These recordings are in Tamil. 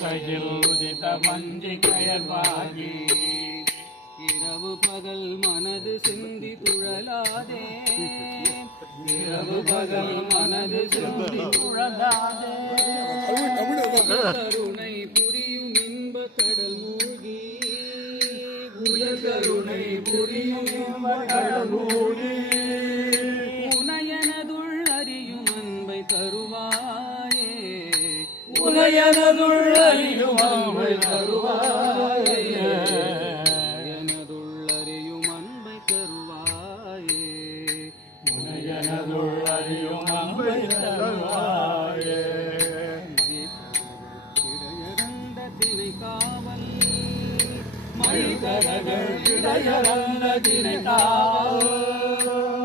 கையில் உதித்த மஞ்சி கயர்வாகி இரவு பகல் மனது சிந்தி துழலாதே இரவு பகல் மனது சிந்தி துழலாதே கருணை புரியும் இன்ப கடல் மூழ்கி கருணை புரியும் இன்ப கடல் மூழ்கி உனையனதுள் அறியும் அன்பை தருவாயே உனையனதுள் அறியும் அன்பை தருவாயே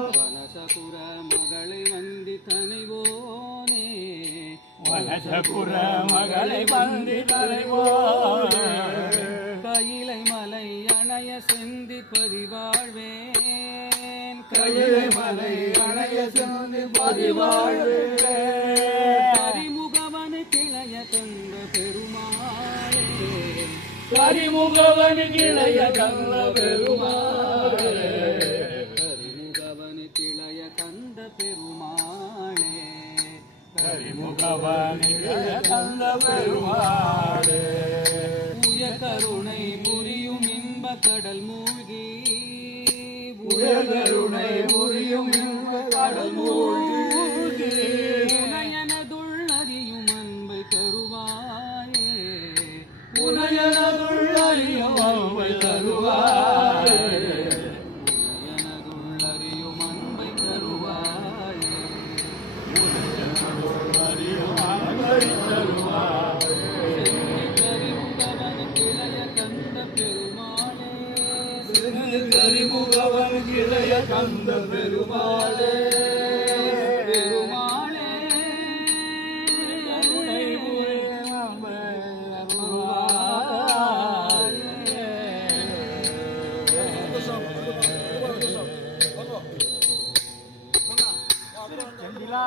வனசபுர மகளை வந்தி தனைவோனே வனசபுர மகளை வந்தி தனைவோனே கையிலை மலை அணைய செந்தி பதிவாழ்வேன் கையிலை மலை அணைய செந்தி பதிவாழ்வேன் கரிமுகவனு கிளைய தந்த பெருமாளே கரிமுகவனு கிளைய தந்த பெருமாளே கரிமுகவனு கிளைய கந்த பெருமாளே கரிமுகவனு கிளைய தந்த பெருமாளே உய கருணை புரியும் இன்ப கடல் மூழ்கி உய கருணை புரியும் இன்ப கடல் மூழ்கி உனையனதுள் அறியும் அன்பை தருவாயே உனையனதுள் அறியும் அன்பை தருவாயே உனையனதுள் அறியும் அன்பை தருவாயே உனையனதுள் அறியும் அன்பை தருவாயே கரிமுகவன் கிளைய கந்த பெருமாளே கரிமுகவன் கிளைய கந்த பெருமாளே